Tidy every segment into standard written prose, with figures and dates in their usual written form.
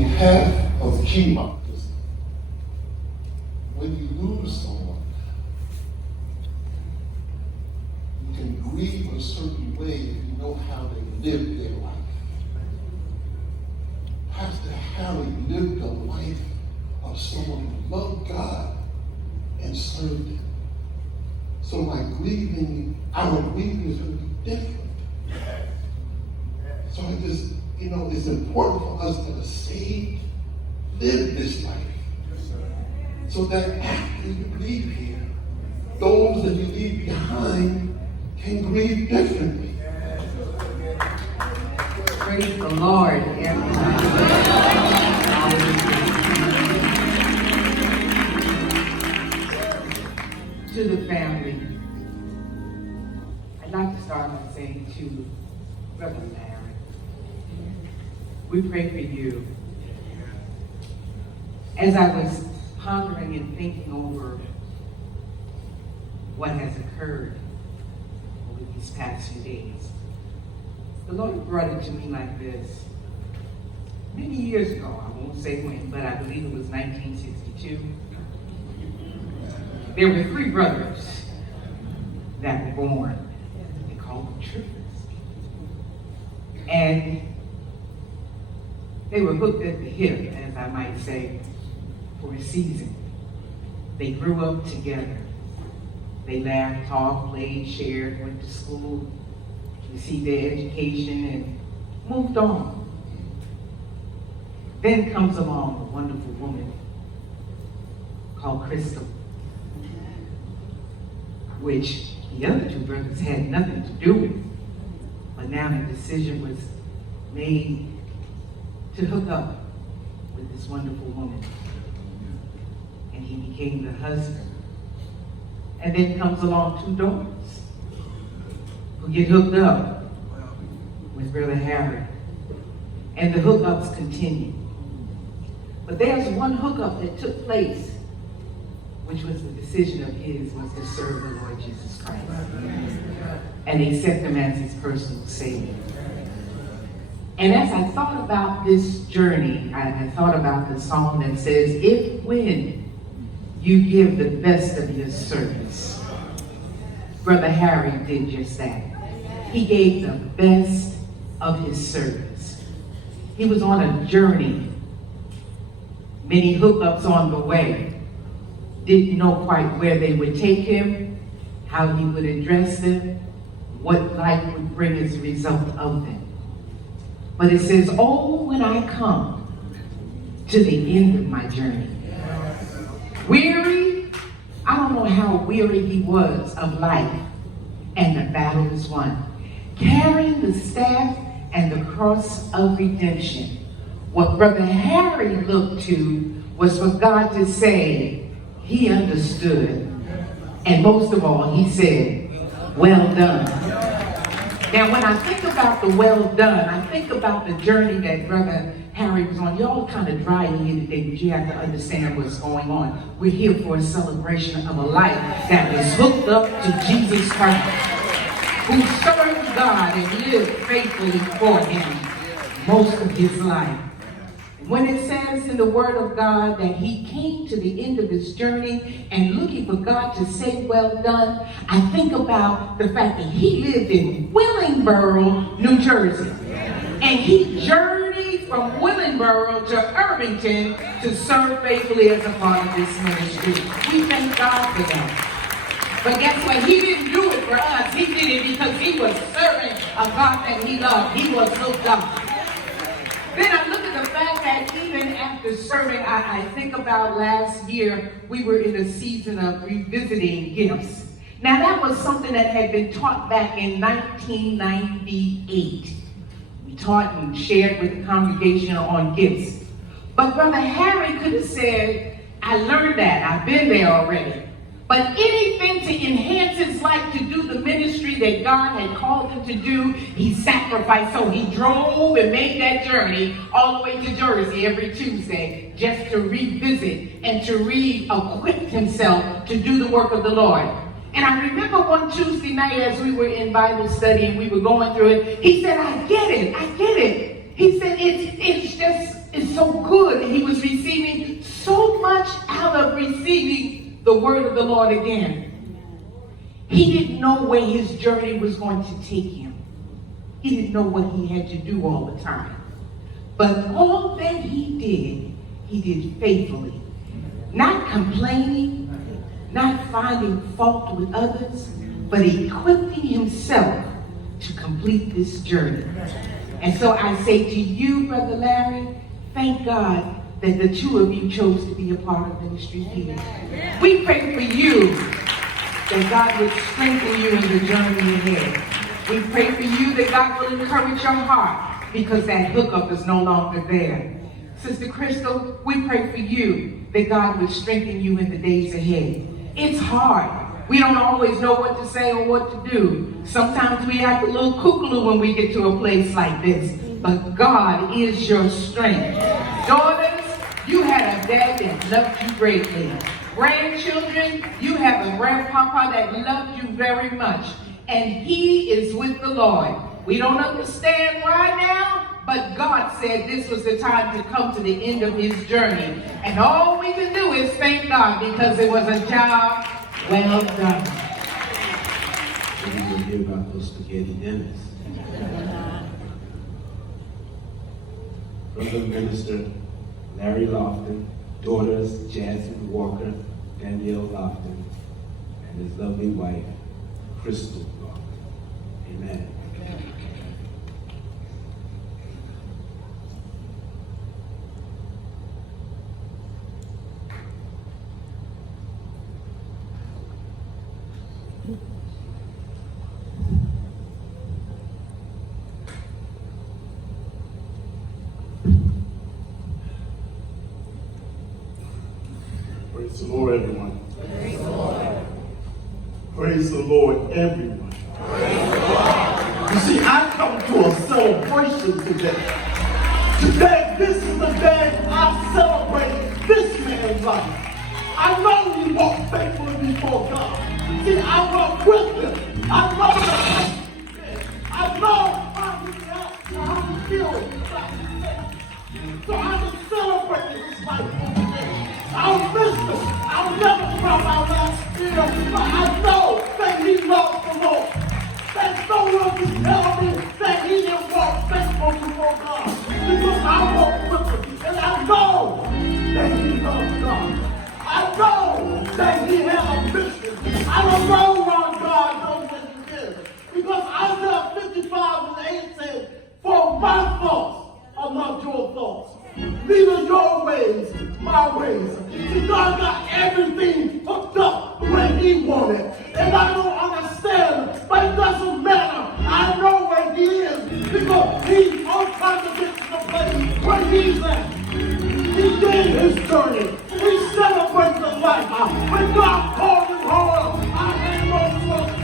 behalf of Kima, when you lose someone, you can grieve a certain way if you know how they lived their life. Pastor Harry lived a life of someone who loved God and served Him. So our grieving is going to be different. So I just, it's important for us that are saved, live this life. So that after you leave here, those that you leave behind can grieve differently. Praise the Lord, everybody. To the family, I'd like to start by saying to Brother Larry, we pray for you. As I was pondering and thinking over what has occurred over these past few days, the Lord brought it to me like this. Many years ago, I won't say when, but I believe it was 1962, there were 3 brothers that were born. They called them triplets. And they were hooked at the hip, as I might say, for a season. They grew up together. They laughed, talked, played, shared, went to school, received their education, and moved on. Then comes along a wonderful woman called Crystal, which the other 2 brothers had nothing to do with. But now a decision was made to hook up with this wonderful woman. And he became the husband. And then comes along 2 daughters who get hooked up with Brother Harry. And the hookups continue. But there's one hookup that took place, which was the decision of his, was to serve the Lord Jesus Christ and accept Him as his personal Savior. And as I thought about this journey, I thought about the song that says, if when you give the best of your service. Brother Harry did just that. He gave the best of his service. He was on a journey, many hookups on the way. Didn't know quite where they would take him, how he would address them, what life would bring as a result of them. But it says, oh, when I come to the end of my journey, weary, I don't know how weary he was of life, and the battle is won. Carrying the staff and the cross of redemption. What Brother Harry looked to was for God to say, he understood. And most of all, he said, well done. Now, when I think about the well done, I think about the journey that Brother Harry was on. Y'all kind of dry in here today, but you have to understand what's going on. We're here for a celebration of a life that was hooked up to Jesus Christ, who served God and lived faithfully for Him most of his life. When it says in the Word of God that he came to the end of his journey and looking for God to say, well done, I think about the fact that he lived in Willingboro, New Jersey. And he journeyed from Willingboro to Irvington to serve faithfully as a part of this ministry. We thank God for that. But guess what? He didn't do it for us. He did it because he was serving a God that he loved. He was hooked up. Then I look at the fact that even after serving, I think about last year, we were in a season of revisiting gifts. Now that was something that had been taught back in 1998. We taught and shared with the congregation on gifts. But Brother Harry could have said, I learned that, I've been there already. But anything to enhance his life, to do the ministry that God had called him to do, he sacrificed. So he drove and made that journey all the way to Jersey every Tuesday just to revisit and to re-equip himself to do the work of the Lord. And I remember one Tuesday night as we were in Bible study and we were going through it, he said, I get it. He said, it's is so good. And he was receiving so much out of receiving the word of the Lord again. He didn't know where his journey was going to take him. He didn't know what he had to do all the time. But all that he did faithfully. Not complaining, not finding fault with others, but equipping himself to complete this journey. And so I say to you, Brother Larry, thank God that the two of you chose to be a part of ministry here. We pray for you that God would strengthen you in the journey ahead. We pray for you that God will encourage your heart because that hookup is no longer there. Sister Crystal, we pray for you that God would strengthen you in the days ahead. It's hard. We don't always know what to say or what to do. Sometimes we act a little kookaloo when we get to a place like this. But God is your strength. Daughters, you had a dad that loved you greatly. Grandchildren, you have a grandpapa that loved you very much. And he is with the Lord. We don't understand why now, but God said this was the time to come to the end of his journey. And all we can do is thank God because it was a job well done. We need to hear about those spaghetti dinners. Brother Minister Larry Lofton, daughters Jasmine Walker, Danielle Lofton, and his lovely wife, Crystal Lofton. Amen. Praise the Lord, everyone. Praise the Lord. Praise the Lord, everyone. Praise the Lord. You see, I come to a celebration today. Today, this is the day I celebrate this man's life. I know he walked faithfully before God. See, I walked with him. I know the he did. I know how he acted, how he feels about his faith. So I can celebrate his life today. I'll miss him. I'll never drop our last year, but I know that he loves the Lord. That no one can tell me that he didn't walk faithful before God. Because I walk with him. And I know that he loves God. I know that he has a mission. I don't know why God knows what he did. Because Isaiah 55:8 says, for my thoughts are not your thoughts. Neither your ways, my ways. See, God got everything hooked up when he wanted. And I don't understand, but it doesn't matter. I know where he is because he's on time to get to the place where he's at. He did his journey. We celebrate the life. When God called him home, I had no choice.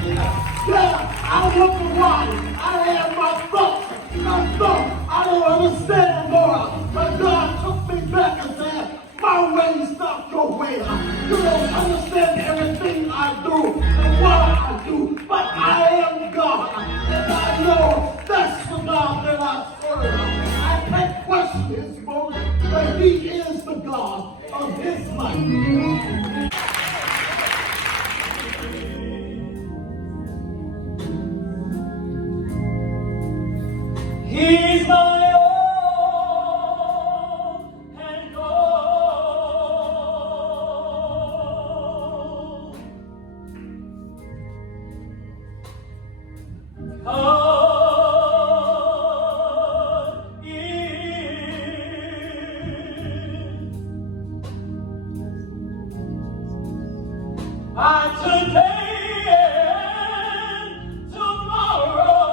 Yeah, I went to why. I had my thoughts. I thought I don't understand, Lord. But God took me back and said, my ways not your way. You don't understand everything I do and why I do, but I am God. And I know that's the God that I serve. I can't question his motive, but he is the God of his life. He's my all and all. God is my today and tomorrow.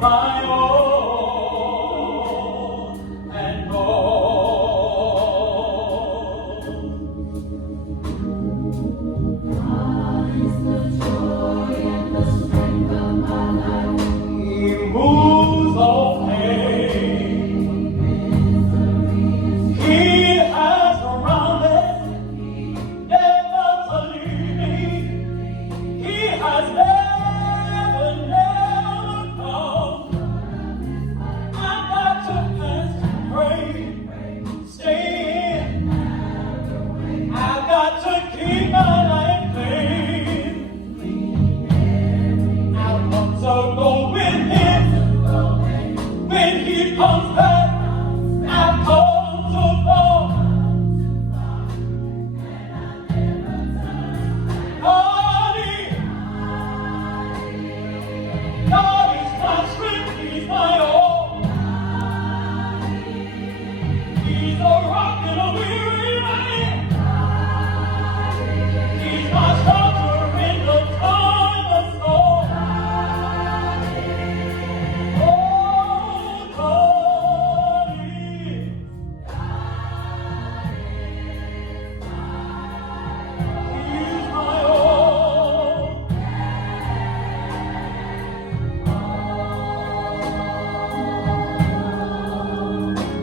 My all and all. God is the joy and the strength of my life. He moves all pain. go with him when he comes back. I've come too far. God is my strength, he's my all. He's a rock in a weary land. He's my shelter in the time of storm. Oh, God is. He's my all.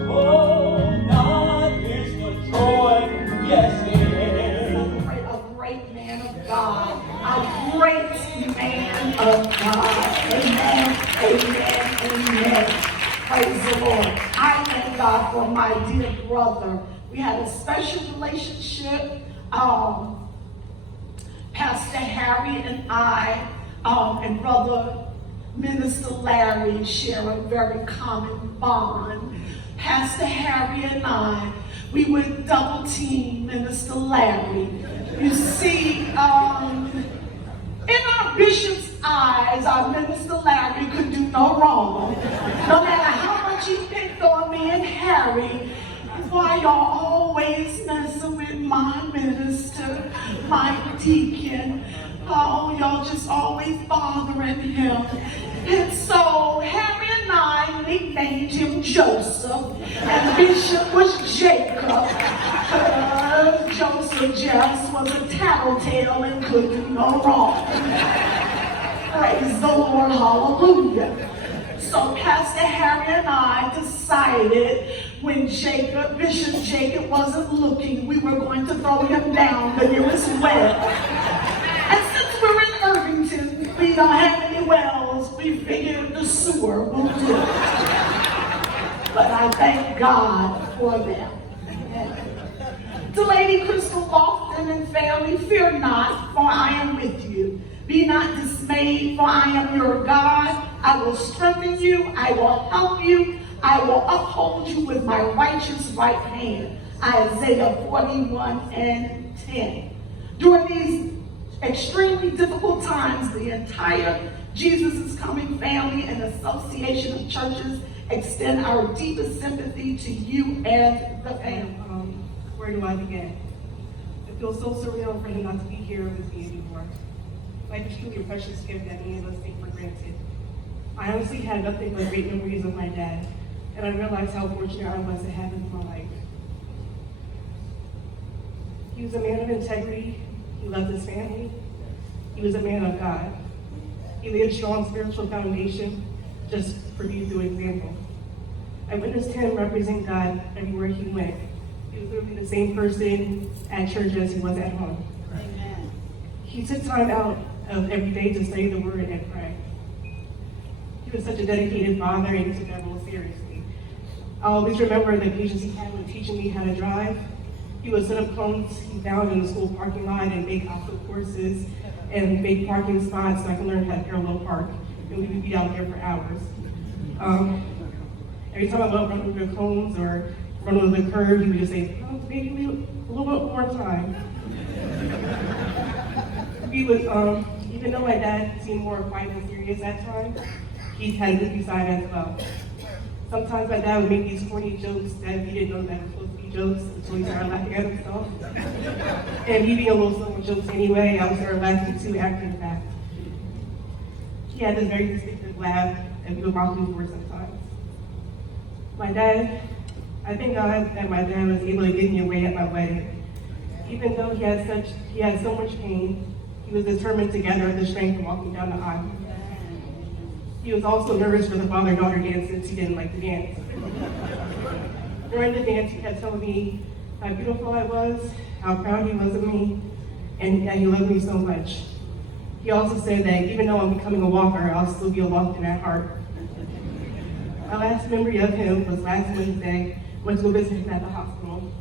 Oh, God is the joy. Yes, He is. Celebrate a great man of God, a great man of God. Amen, amen, amen. Praise the Lord. I thank God for my dear brother. We had a special relationship. Pastor Harry and I, and Brother Minister Larry share a very common bond. Pastor Harry and I, we would double team Minister Larry. You see, in our bishop's eyes, our Minister Larry could do no wrong. No matter how much he picked on me and Harry, why y'all always messing with my minister, my deacon? Oh, y'all just always bothering him. And so Harry and I nicknamed him Joseph, and Bishop was Jacob. Joseph just was a tattletale and could do no wrong. Praise the Lord, hallelujah. So Pastor Harry and I decided when Bishop Jacob wasn't looking, we were going to throw him down the nearest well. And since we're in Irvington, we don't have any wells, we figured the sewer will do. But I thank God for them. To Lady Crystal Lofton and family, fear not, for I am with you. Be not dismayed, for I am your God. I will strengthen you, I will help you, I will uphold you with my righteous right hand. Isaiah 41:10. During these extremely difficult times, the entire Jesus is Coming family and Association of Churches extend our deepest sympathy to you and the family. Where do I begin? It feels so surreal for him not to be here with me anymore. Life is truly a precious gift that many of us take for granted. I honestly had nothing but great memories of my dad, and I realized how fortunate I was to have him in my life. He was a man of integrity. He loved his family. He was a man of God. He laid a strong spiritual foundation just for me to example. I witnessed him represent God everywhere he went. He was literally the same person at church as he was at home. Amen. He took time out of every day to study the word and pray. He was such a dedicated father, and he took that role seriously. I always remember the patience he had with teaching me how to drive. He would set up cones he found in the school parking lot and make obstacle courses and make parking spots so I can learn how to parallel park. And we would be out there for hours. Every time I went run over the cones or run over the curb, he would just say, "Oh, maybe a little bit more time." He was, even though my dad seemed more quiet and serious at times, he had a goofy side as well. Sometimes my dad would make these corny jokes that he didn't know that were supposed to be jokes until he started laughing at himself. And he being a little slow with jokes anyway, I would start laughing too after the fact. He had this very distinctive laugh, and we would mock him for sometimes. My dad, I thank God that my dad was able to get me away at my wedding. Even though he had so much pain, he was determined to gather up the strength of walking down the aisle. He was also nervous for the father-daughter dance since he didn't like to dance. During the dance, he kept telling me how beautiful I was, how proud he was of me, and that he loved me so much. He also said that even though I'm becoming a walker, I'll still be a Lofton at heart. My last memory of him was last Wednesday. Went to go visit him at the hospital.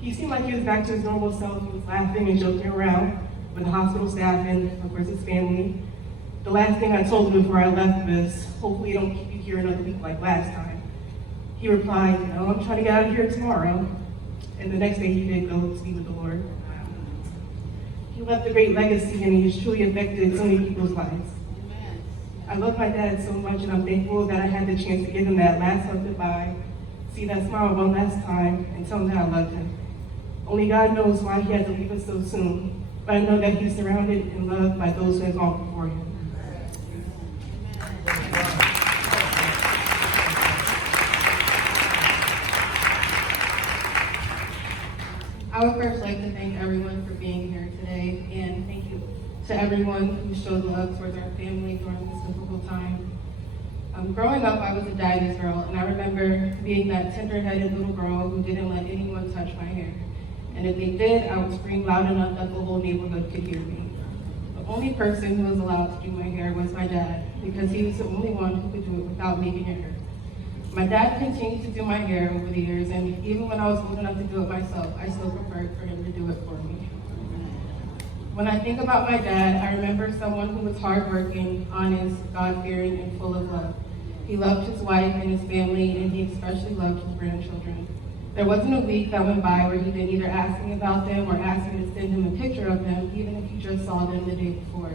He seemed like he was back to his normal self. He was laughing and joking around with the hospital staff and, of course, his family. The last thing I told him before I left was, hopefully don't keep you here another week like last time. He replied, no, I'm trying to get out of here tomorrow. And the next day he did go to be with the Lord. He left a great legacy and he has truly affected so many people's lives. I love my dad so much and I'm thankful that I had the chance to give him that last hug goodbye, see that smile one last time, and tell him that I loved him. Only God knows why he had to leave us so soon, but I know that he's surrounded and loved by those who have gone before him. I would first like to thank everyone for being here today, and thank you to everyone who showed love towards our family during this difficult time. Growing up, I was a daddy's girl, and I remember being that tender-headed little girl who didn't let anyone touch my hair. And if they did, I would scream loud enough that the whole neighborhood could hear me. The only person who was allowed to do my hair was my dad, because he was the only one who could do it without making it hurt. My dad continued to do my hair over the years, and even when I was old enough to do it myself, I still preferred for him to do it for me. When I think about my dad, I remember someone who was hardworking, honest, God-fearing, and full of love. He loved his wife and his family, and he especially loved his grandchildren. There wasn't a week that went by where he didn't either ask me about them or ask me to send him a picture of them, even if he just saw them the day before.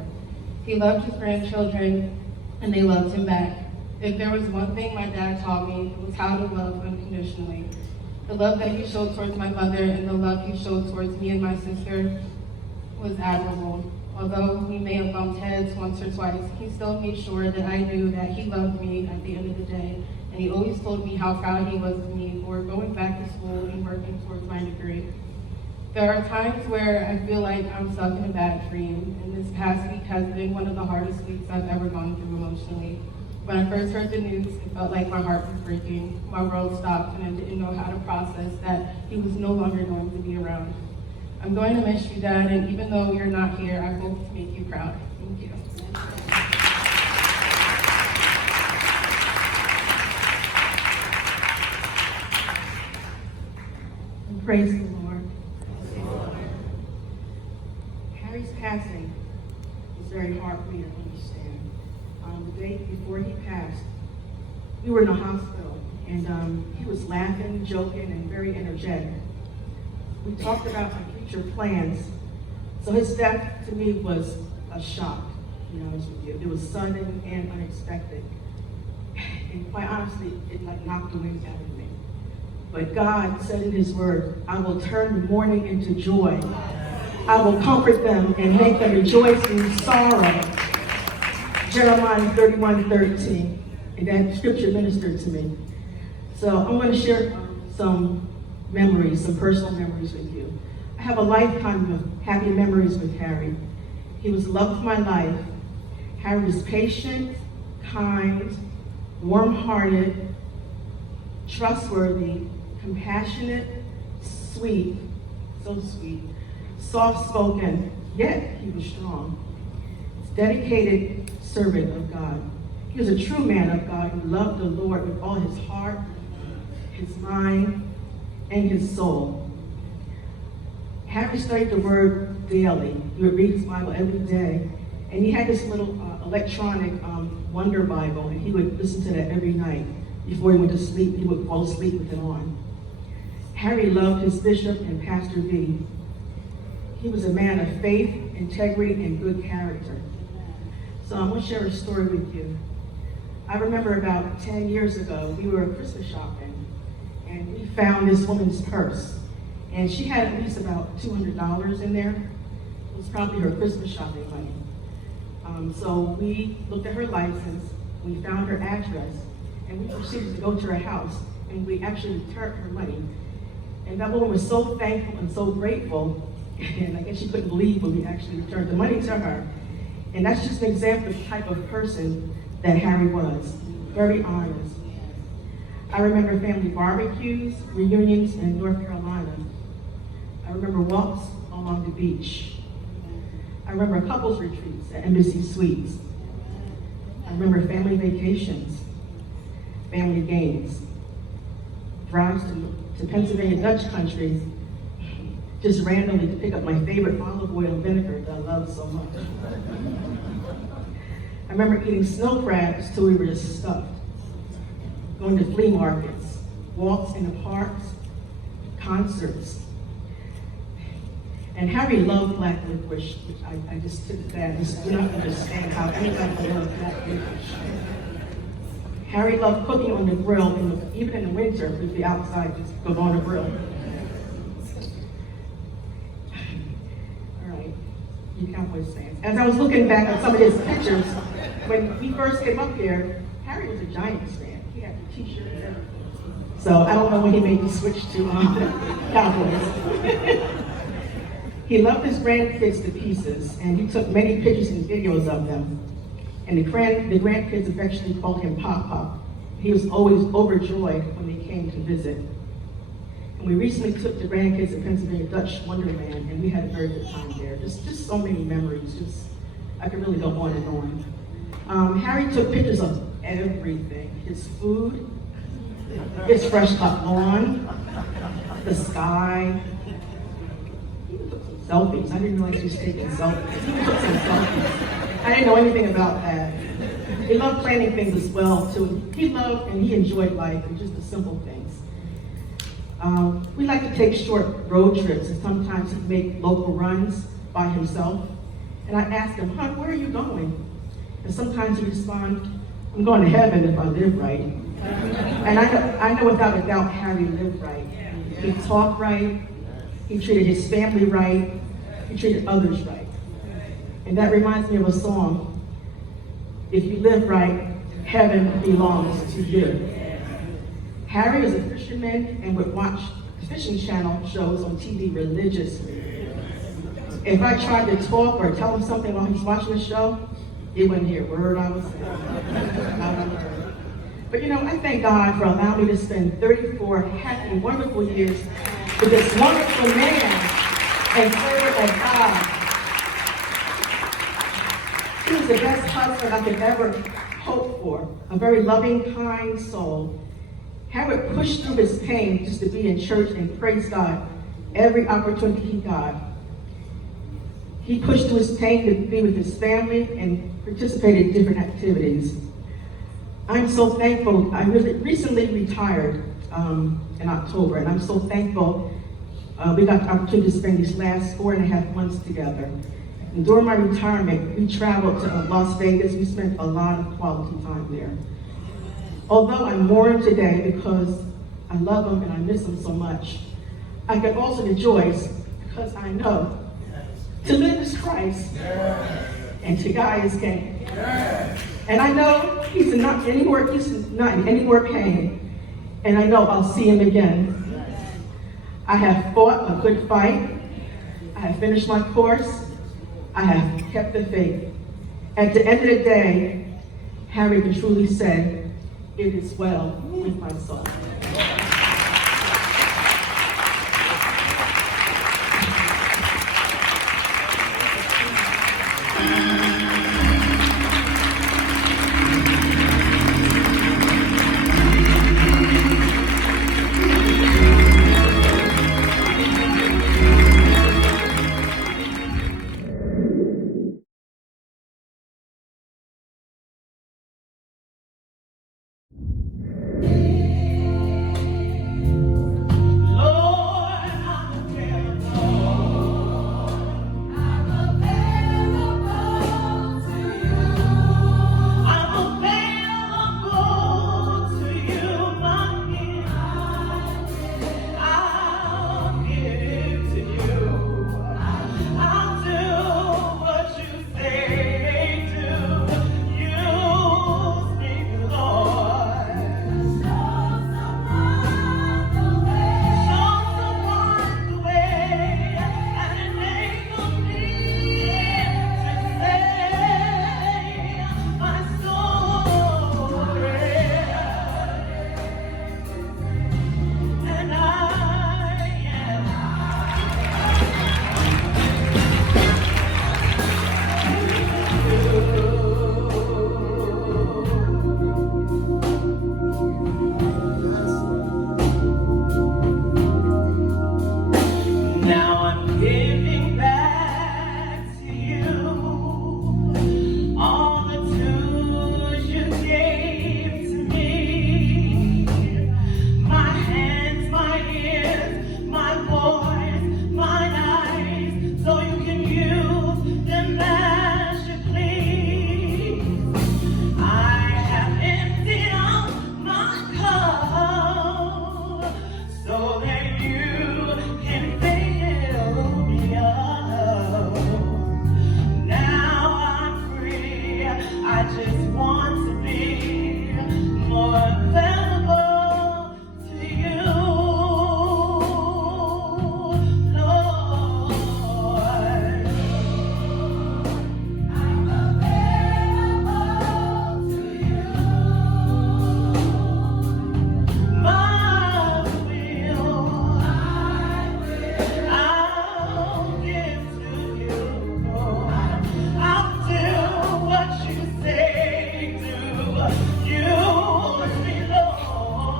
He loved his grandchildren, and they loved him back. If there was one thing my dad taught me, it was how to love unconditionally. The love that he showed towards my mother and the love he showed towards me and my sister was admirable. Although we may have bumped heads once or twice, he still made sure that I knew that he loved me at the end of the day. And he always told me how proud he was of me for going back to school and working towards my degree. There are times where I feel like I'm stuck in a bad dream, and this past week has been one of the hardest weeks I've ever gone through emotionally. When I first heard the news, it felt like my heart was breaking. My world stopped and I didn't know how to process that he was no longer going to be around. I'm going to miss you, Dad, and even though you're not here, I hope to make you proud. Thank you. And praise the Lord. Harry's passing was very hard for me to understand. The day before he passed, we were in a hospital, and he was laughing, joking, and very energetic. We talked about our future plans. So his death to me was a shock, to be honest with you. It was sudden and unexpected. And quite honestly, it knocked the wind out of me. But God said in his word, I will turn the mourning into joy. I will comfort them and make them rejoice in sorrow. Jeremiah 31:13, and that scripture ministered to me. So I'm going to share some memories, some personal memories with you. I have a lifetime of happy memories with Harry. He was the love of my life. Harry was patient, kind, warm-hearted, trustworthy, compassionate, sweet, so sweet, soft-spoken, yet he was strong. Dedicated servant of God. He was a true man of God who loved the Lord with all his heart, his mind, and his soul. Harry studied the word daily. He would read his Bible every day. And he had this little electronic Wonder Bible, and he would listen to that every night. Before he went to sleep, he would fall asleep with it on. Harry loved his bishop and Pastor V. He was a man of faith, integrity, and good character. So I'm going to share a story with you. I remember about 10 years ago, we were Christmas shopping, and we found this woman's purse. And she had at least about $200 in there. It was probably her Christmas shopping money. So we looked at her license, we found her address, and we proceeded to go to her house, and we actually returned her money. And that woman was so thankful and so grateful, and I guess she couldn't believe when we actually returned the money to her. And that's just an example of the type of person that Harry was, very honest. I remember family barbecues, reunions in North Carolina. I remember walks along the beach. I remember couples retreats at Embassy Suites. I remember family vacations, family games, drives to Pennsylvania Dutch country, just randomly to pick up my favorite olive oil and vinegar that I love so much. I remember eating snow crabs till we were just stuffed. Going to flea markets, walks in the parks, concerts. And Harry loved black licorice, which I just took that. I just do not understand how anybody can love black licorice. Harry loved cooking on the grill, even in the winter, we'd be outside, just go on the grill. All right, you Cowboys fans. As I was looking back at some of his pictures, when we first came up here, Harry was a Giants fan. He had the t-shirt and everything. So I don't know when he made the switch to Cowboys. He loved his grandkids to pieces, and he took many pictures and videos of them. And the grandkids affectionately called him Pop. He was always overjoyed when they came to visit. And we recently took the grandkids to Pennsylvania Dutch Wonderland, and we had a very good time there. Just so many memories. I could really go on and on. Harry took pictures of everything: his food, his fresh cut lawn, the sky. He even took some selfies. I didn't realize he was taking selfies. He took some selfies. I didn't know anything about that. He loved planning things as well, too. He loved and he enjoyed life and just the simple things. We like to take short road trips, and sometimes he'd make local runs by himself. And I asked him, "Hon, where are you going?" And sometimes he'd respond, "I'm going to heaven if I live right." And I know without a doubt Harry lived right. He talked right, he treated his family right, he treated others right. And that reminds me of a song: "If you live right, heaven belongs to you." Harry was a fisherman and would watch the Fishing Channel shows on TV religiously. If I tried to talk or tell him something while he's watching the show, he wouldn't hear a word I was saying. Not a word. But I thank God for allowing me to spend 34 happy, wonderful years with this wonderful man and servant of God. He was the best husband I could ever hope for, a very loving, kind soul. Harry would push through his pain just to be in church and praise God every opportunity he got. He pushed through his pain to be with his family and participate in different activities. I'm so thankful. I recently retired in October, and I'm so thankful we got the opportunity to spend these last 4.5 months together. And during my retirement, we traveled to Las Vegas. We spent a lot of quality time there. Although I'm mourning today because I love him and I miss him so much, I can also rejoice because I know to live is Christ and to die is gain. And I know he's not in any more pain, and I know I'll see him again. I have fought a good fight. I have finished my course. I have kept the faith. At the end of the day, Harry can truly say, "It is well with my soul."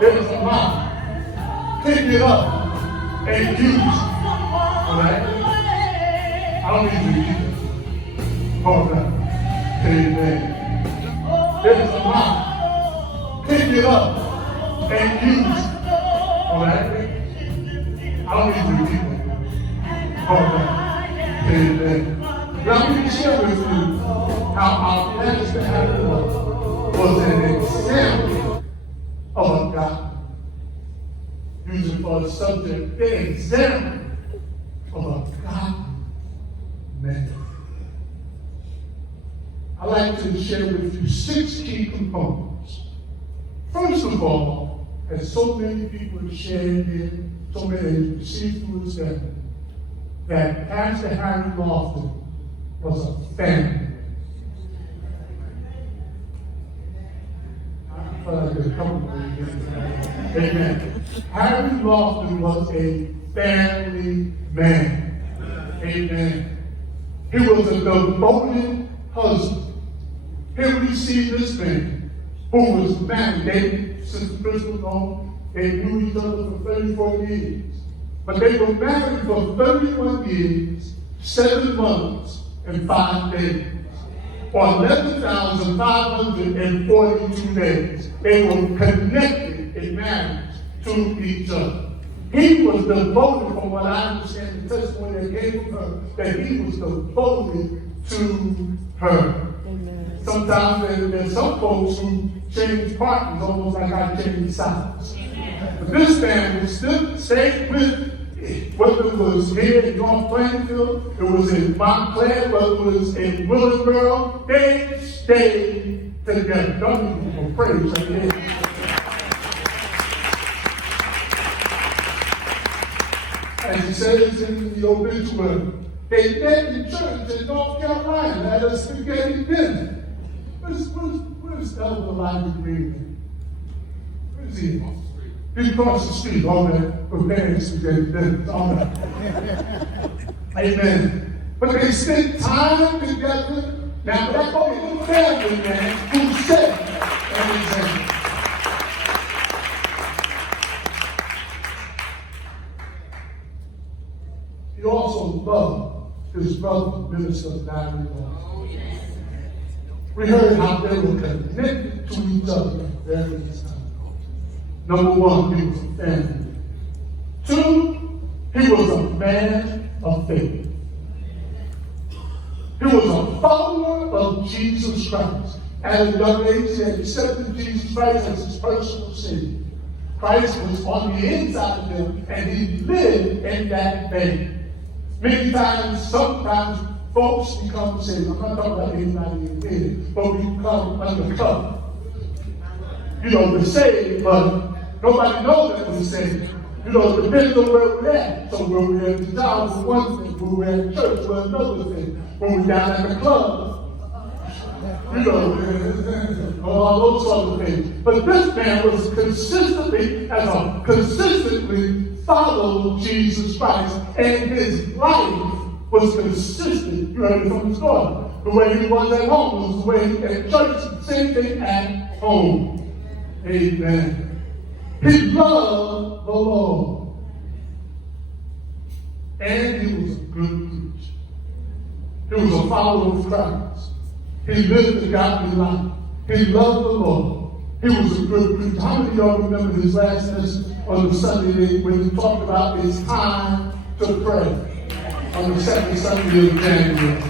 There's a mouth. Pick it up and use it. All right? I don't need you to use it. All right. Amen. There's a mouth. Pick it up and use it. All right? I don't need you to use it. All right. Amen. Now we can share with you how our pastor was an example of a God. Using for a subject, the example of a godly man. I'd like to share with you 6 key components. First of all, as so many people have shared here, so many have received through his family, that Pastor Harry Lofton was a family. I feel like there's a couple of you. Amen. Harry Lofton was a family man. Amen. He was a devoted husband. Here we see this man who was married. They, since the principal known, they knew each other for 34 years. But they were married for 31 years, 7 months, and 5 days. For 11,542 days, they were connected in marriage to each other. He was devoted, from what I understand, the testimony that came from her, that he was devoted to her. Amen. Sometimes there's some folks who change partners almost like I change sides. But this man was still stayed with, whether it was here in North Plainfield, it was in Montclair, whether it was in Willingboro, they stayed together. Don't even praise them. As it says in the obituary, they met in church in North Carolina at a spaghetti dinner. Where's Elder Elijah Green? Where is he? He's across the street, all that, preparing spaghetti dinner. All that. Amen. But they spent time together. Now, that's what a family man who set an example. He also loved his brother, Minister Barry Lofton. We heard how they were connected to each other at various times. Number 1, he was a family. 2, he was a man of faith. He was a follower of Jesus Christ. At a young age, he had accepted Jesus Christ as his personal Savior. Christ was on the inside of him, and he lived in that faith. Many times, sometimes, folks become saved. I'm not talking about anybody in here, but we become undercover. You know, we're saved, but nobody knows that we're saved. You know, it depends on where we're at. So when we're at the job, we're one thing. When we're at church, we're another thing. When we're down at the club, you know, all those sort of things. But this man was consistently followed Jesus Christ, and his life was consistent. You heard it from the story. The way he was at home was the way at church, same thing at home. Amen. He loved the Lord. And he was a good preacher. He was a follower of Christ. He lived a godly life. He loved the Lord. He was a good preacher. How many of y'all remember his last message on the Sunday when he talked about it's time to pray on the second Sunday of January?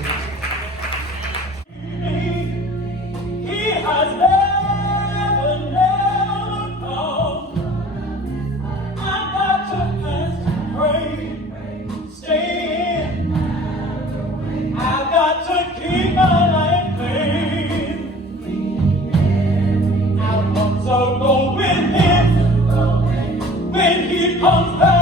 He has never gone. I've got to fast and pray, stay in. I've got to keep my life clean. I want to go with him when he comes back.